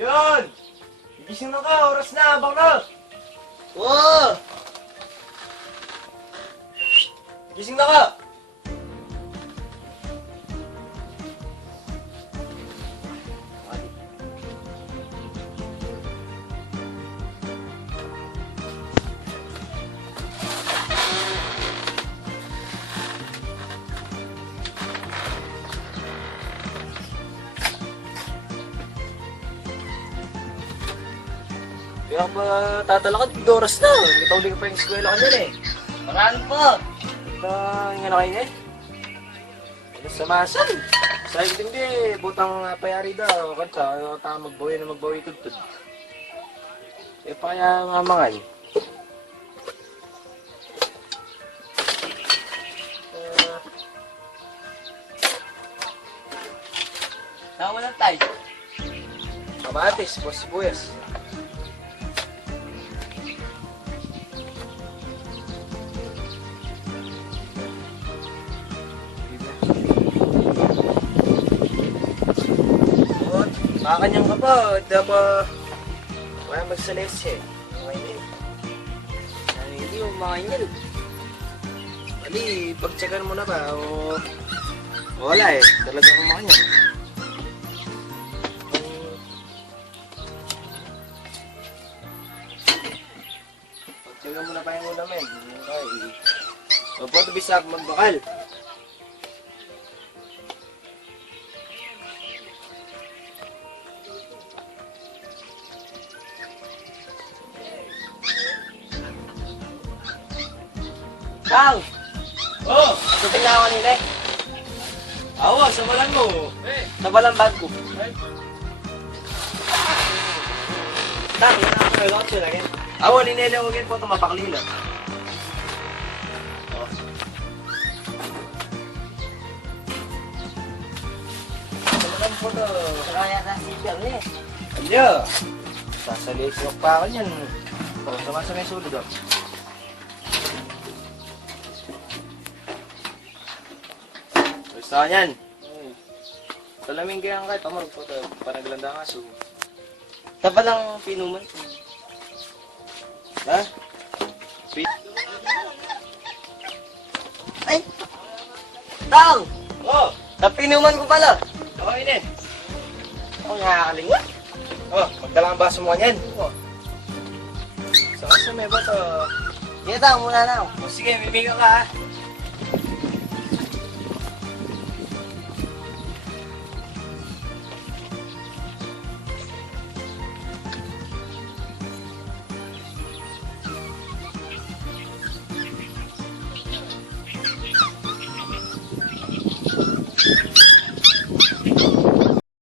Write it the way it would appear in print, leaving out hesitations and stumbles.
Yun! Gising na ka, oras na, abang na! Oo! Gising na ka! Kaya pa tatalakad, oras na. Itauli ka pa yung eskwela kanyan eh. Maraan po. Nga na kayo eh. Ano sa masan? Sa hindi, butang payari daw. Kanta, tama magbawi tudtud. Eh pa kaya nga mangan. Tama lang tayo. Kamatis, boss sibuyas. Kakanyang ka pa, dapat wala magsalis eh. Okay na eh. Hindi yung mga yan. Bali, pagtsagan mo na ba o wala eh, talagang kumakanyan. Pagtsagan mo na pa yung ulamin. Opo, ito bisag magbakal. Kang! Oh! Sabi na ako kanina eh. Awa, samalan mo. Nabalang bag ko. Tang, yan ako na lang sila yan. Awa, ninelawagin po ito mapaklila. Oh. Samalan po ito. Kaya na si Charlie. Alyo! Sasalisok pa ako niyan. Sama sa may sulod oh. Gusto ka niyan? Salamin kaya kahit pamarog po ito. Panaglanda nga so. Nabalang pinuman ko. Ha? Ay! Tang! Oh! Napinuman ko pala. Okay din. Ako nakakalingat. Oh, magdala ang baso mo kanyan. Oh. Saan sa may bato? Sige, Tang, muna na ako. Oh, sige, mimiga ka ha.